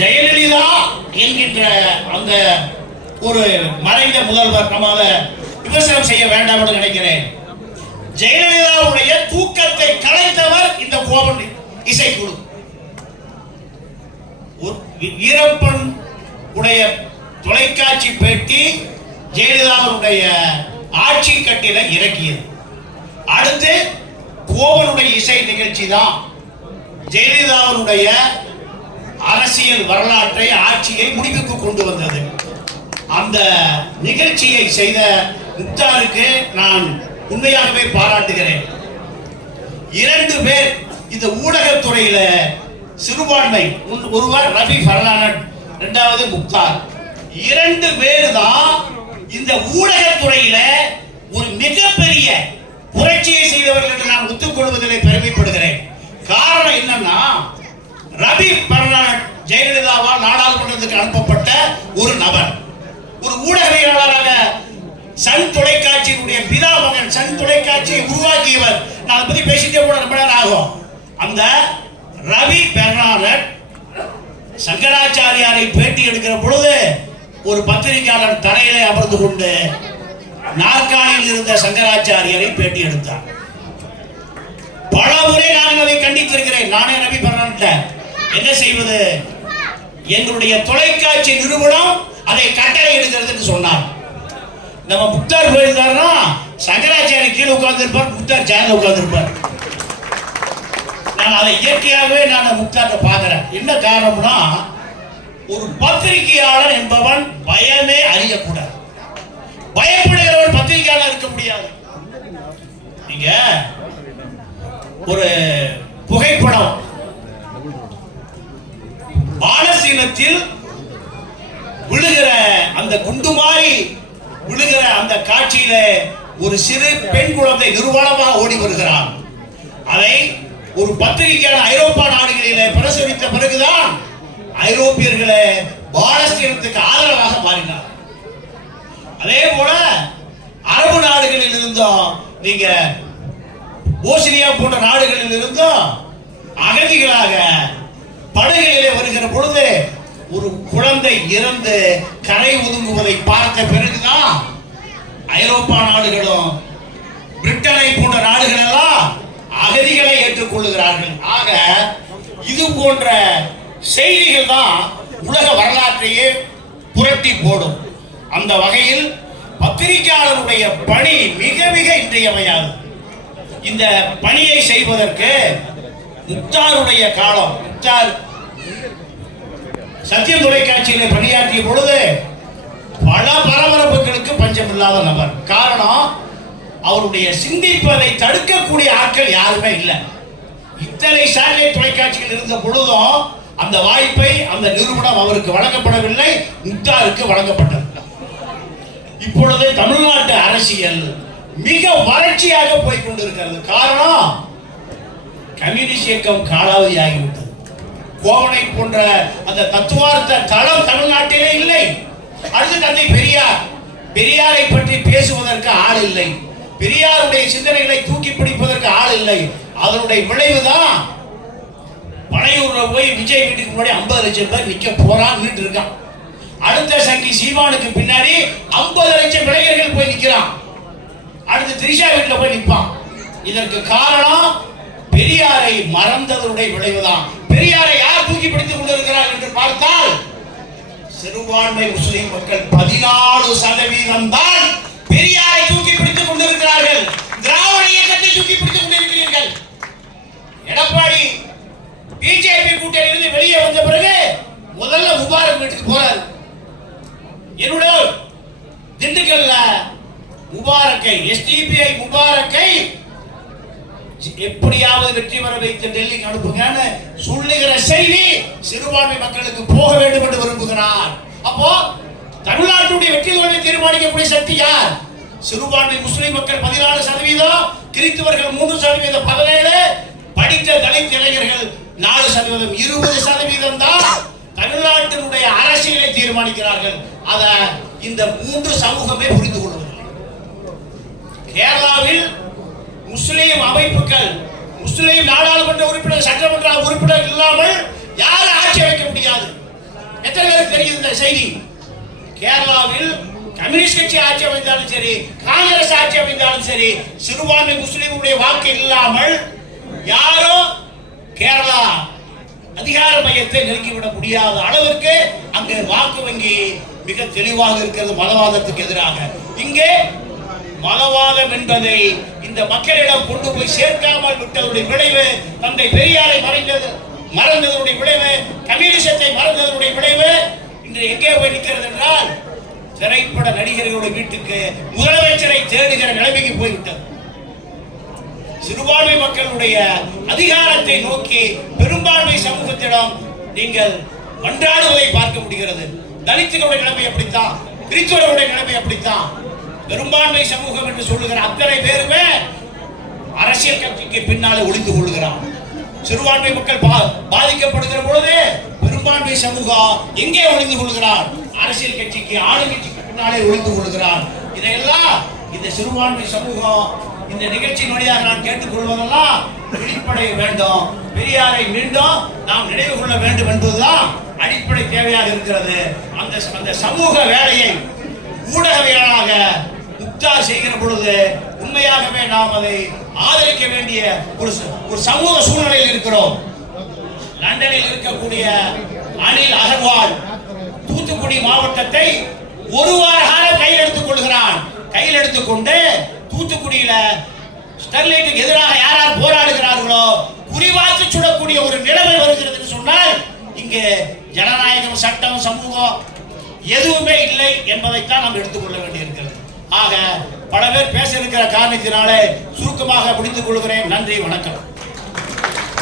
ஜெயலலிதா என்கின்ற அந்த ஒரு மறைந்த முதல்வர் நம்மால விமர்சனம் செய்ய வேண்டாம் என்று நினைக்கிறேன். ஜெயலலிதாவுடைய தூக்கத்தை கலைத்தவர் இந்த கோவன் இசைக்குழு. ஒரு வீரப்பன் உடைய தொலைக்காட்சி பேட்டி ஜெயலலிதாவுடைய ஆட்சி கட்டில இறக்கியது அடுத்து கோவனுடைய இசை நிகழ்ச்சி தான் ஜெயலலிதாவுடைய அரசியல் வரலாற்றை ஆட்சியை முடிவுக்கு கொண்டு வந்தது. அந்த நிகழ்ச்சியை செய்த முக்தாருக்கு நான் உண்மையாகவே பாராட்டுகிறேன். இரண்டு பேர் இந்த ஊடகத்துறையில சிறுபான்மை. ஒருவர் ரவி ஃபர்லானட் இரண்டாவது முக்தார். இரண்டு பேர் தான் இந்த ஊடகத்துறையில ஒரு மிகப்பெரிய புரட்சியை செய்தவர்கள் என்று நான் ஒத்துக்கொள்வதிலே பெருமைப்படுகிறேன். காரணம் என்னன்னா ரவி ஃபர்லானட் ஜெயலலிதாவால் நாடாளுமன்றத்துக்கு அனுப்பப்பட்ட ஒரு நபர். ஒரு ஊடகவியலாளராக சன் தொலைக்காட்சியினுடைய பிதா மகன் சன் தொலைக்காட்சியை உருவாக்கியவர். நான் அதை பத்தி பேசிட்டே கூட ரொம்ப நேரம் ஆகும். அந்த ரவி பெர்னாலட் சங்கராச்சாரியாரை பேட்டி எடுக்கிற பொழுது ஒரு பத்திரிகையாளர் தரையிலே அமர்ந்து கொண்டு நாற்காலியில் இருந்த சங்கராச்சாரியரை பேட்டி எடுத்தார். பல முறை நான் அதை கண்டித்திருக்கிறேன். நானே ரவி பெர்னால்ட்ட என்ன செய்வது? எங்களுடைய தொலைக்காட்சி நிறுவனம் அதை கட்டளை எடுக்கிறது சொன்னார் நம்ம முக்தார் போயிருந்தாருன்னா சங்கராச்சாரி கீழே உட்கார்ந்துருப்பார் முக்தார் சேர்ந்து உட்கார்ந்துருப்பார். நான் அதை இயற்கையாகவே நான் முக்தார்ட்ட பார்க்கிறேன். என்ன காரணம்னா ஒரு பத்திரிகையாளர் என்பவன் பயமே அறியக்கூடாது. பயப்படுகிறவன் பத்திரிகையாளர் இருக்க முடியாது. நீங்க ஒரு புகைப்படம் பாலஸ்தீனத்தில் விழுகிற அந்த குண்டு மாறி விழுகிற அந்த காட்சியில ஒரு சிறு பெண் குழந்தை நிர்வாணமாக ஓடி வருகிறார். அதை ஒரு பத்திரிகையான ஐரோப்பா நாடுகளில பிரசுரித்த பிறகுதான் ஐரோப்பியர்களை பாலஸ்தீனத்துக்கு ஆதரவாக மாறினார். அதே போல அரபு நாடுகளில் இருந்தும் நீங்க போஸ்னியா போன்ற நாடுகளில் இருந்தும் அகதிகளாக படகுகளிலே வருகிற பொழுது ஒரு குழந்தை இறந்து கரை ஒதுங்குவதை பார்த்த பிறகுதான் ஐரோப்பா நாடுகளும் பிரிட்டனை போன்ற நாடுகள் எல்லாம் அகதிகளை ஏற்றுக்கொள்ளுகிறார்கள். ஆக இது போன்ற செய்திகள் தான் உலக வரலாற்றையே புரட்டி போடும். அந்த வகையில் பத்திரிகையாளருடைய பணி மிக மிக இன்றியமையாது இந்த பணியை செய்வதற்கு முக்தாருடைய காலம். முக்தார் சத்தியம் தொலைக்காட்சியில பணியாற்றிய பொழுது பல பரபரப்புகளுக்கு பஞ்சம் இல்லாத நபர். காரணம் அவருடைய சிந்திப்பதை தடுக்கக்கூடிய ஆட்கள் யாருமே இல்லை. இத்தனை சேட்டலைட் தொலைக்காட்சிகள் இருந்த பொழுதும் அந்த வாய்ப்பை அந்த நிறுவனம் அவருக்கு வழங்கப்படவில்லை முக்தாருக்கு வழங்கப்பட்டது இப்பொழுது தமிழ்நாட்டு அரசியல் மிக வறட்சியாக போய்கொண்டிருக்கிறது காரணம் கம்யூனிஸ்ட் இயக்கம் காலாவதி ஆகிவிட்டது. கோவனை போன்ற அந்த தத்துவார்த்த தளம் தமிழ்நாட்டிலே இல்லை. அடுத்து தந்தை பெரியார். பெரியாரை பற்றி பேசுவதற்கு ஆள் இல்லை. பெரியாருடைய சிந்தனைகளை தூக்கி பிடிப்பதற்கு ஆள் இல்லை. அதனுடைய விளைவுதான் பனையூர்ல போய் விஜய் வீட்டுக்கு முன்னாடி ஐம்பது லட்சம் பேர் நிக்க போறான்னு இருக்கான். அடுத்த சங்கி சீமானுக்கு பின்னாடி ஐம்பது லட்சம் இளைஞர்கள் போய் நிக்கிறான். அடுத்து திரிஷா வீட்டுல போய் நிற்பான். இதற்கு காரணம் பெரியாரை மறந்ததனுடைய விளைவுதான். பெரியாரை யார் தூக்கி பிடித்துக் கொண்டிருக்கிறார் என்று பார்த்தால் சிறுபான்மை முஸ்லிம் மக்கள் பதினாலு சதவீதம் தான் பெரியாரை தூக்கி பிடித்துக் கொண்டிருக்கிறார்கள். திராவிட இயக்கத்தை தூக்கி பிடித்துக் கொண்டிருக்கிறீர்கள். எடப்பாடி பிஜேபி கூட்டணியிலிருந்து வெளியே வந்த பிறகு முதல்ல முபாரக் வீட்டுக்கு போறாரு. என்னுடைய திண்டுக்கல்ல முபாரக்கை எஸ்டிபிஐ முபாரக்கை எப்படியாவது வெற்றி பெற வைத்து டெல்லிக்கு அனுப்புங்கன்னு சொல்லுகிற செய்தி சிறுபான்மை மக்களுக்கு போக வேண்டும் என்று விரும்புகிறார். அப்போ தமிழ்நாட்டுடைய வெற்றி தோல்வியை தீர்மானிக்கக்கூடிய சக்தி யார்? சிறுபான்மை முஸ்லிம் மக்கள் பதினாலு சதவீதம் கிறிஸ்துவர்கள் மூன்று சதவீதம் பதினேழு படித்த தலித் இளைஞர்கள் நாலு சதவீதம் இருபது சதவீதம் தான் தமிழ்நாட்டினுடைய அரசியலை தீர்மானிக்கிறார்கள். அதை இந்த மூன்று சமூகமே புரிந்து கொள்வதில்லை. கேரளாவில் முஸ்லீம் அமைப்புகள் முஸ்லீம் நாடாளுமன்ற உறுப்பினர் சட்டமன்ற உறுப்பினர் இல்லாமல் யாரும் ஆட்சி அமைக்க முடியாது. செய்தி? கேரளாவில் கம்யூனிஸ்ட் கட்சி ஆட்சி அமைந்தாலும் சரி காங்கிரஸ் ஆட்சி அமைந்தாலும் சரி சிறுபான்மை முஸ்லீமுடைய வாக்கு இல்லாமல் யாரோ கேரளா அதிகார மையத்தை நெருக்கிவிட முடியாத அளவிற்கு அங்கே வாக்கு வங்கி மிக தெளிவாக இருக்கிறது மதவாதத்துக்கு எதிராக. இங்கே மதவாதம் என்பதை இந்த மக்களிடம் கொண்டு போய் சேர்க்காமல் விட்டதுடைய விளைவு தந்தை பெரியாரை மறைந்தது மறந்ததனுடைய விளைவு கம்யூனிசத்தை மறந்ததனுடைய விளைவு இன்று எங்கே போய் நிற்கிறது என்றால் திரைப்பட நடிகர்களுடைய வீட்டுக்கு முதலமைச்சரை தேடுகிற நிலைமைக்கு போய்விட்டது. சிறுபான்மை மக்களுடைய அதிகாரத்தை நோக்கி பெரும்பான்மை சமூகத்திடம் நீங்கள் மன்றாடுவதை பார்க்க முடிகிறது. தலித்துகளுடைய நிலைமை அப்படித்தான் கிறிஸ்தவர்களுடைய நிலைமை அப்படித்தான். பெரும்பான்மை சமூகம் என்று சொல்லுகிற அத்தனை பேருமே அரசியல் கட்சிக்கு பின்னாலே ஒளிந்து கொள்கிறான். சிறுபான்மை மக்கள் பா- பாதிக்கப்படுகிற பொழுது பெரும்பான்மை சமூகம் எங்கே ஒளிந்து கொள்கிறார் அரசியல் கட்சிக்கு ஆளுங்கட்சிக்கு பின்னாலே ஒளிந்து கொள்கிறார் இதையெல்லாம் இந்த சிறுபான்மை சமூகம் இந்த நிகழ்ச்சியின் வழியாக நான் கேட்டுக்கொள்வதெல்லாம் வெளிப்படைய வேண்டும். பெரியாரை மீண்டும் நாம் நினைவு கொள்ள வேண்டும் என்பதுதான் அடிப்படை தேவையாக இருக்கிறது. அந்த அந்த சமூக வேலையை ஊடகவியலாக முக்தார் செய்கிற பொழுது உண்மையாகவே நாம் அதை ஆதரிக்க வேண்டிய ஒரு ஒரு சமூக சூழ்நிலையில் இருக்கிறோம். லண்டனில் இருக்கக்கூடிய அனில் அகர்வால் தூத்துக்குடி மாவட்டத்தை ஒரு வார காலம் கையில் எடுத்துக் கொள்கிறான். கையில் எடுத்துக்கொண்டு தூத்துக்குடியில ஸ்டெர்லைட்டுக்கு எதிராக யார் யார் போராடுகிறார்களோ குறிவாத்து சுடக்கூடிய ஒரு நிலைமை வருகிறது சொன்னால் இங்கே ஜனநாயகம் சட்டம் சமூகம் எதுவுமே இல்லை என்பதைத்தான் நாம் எடுத்துக்கொள்ள வேண்டியிருக்கிறது. ஆக பல பேர் பேச இருக்கிற காரணத்தினாலே சுருக்கமாக முடித்துக் கொள்கிறேன். நன்றி வணக்கம்.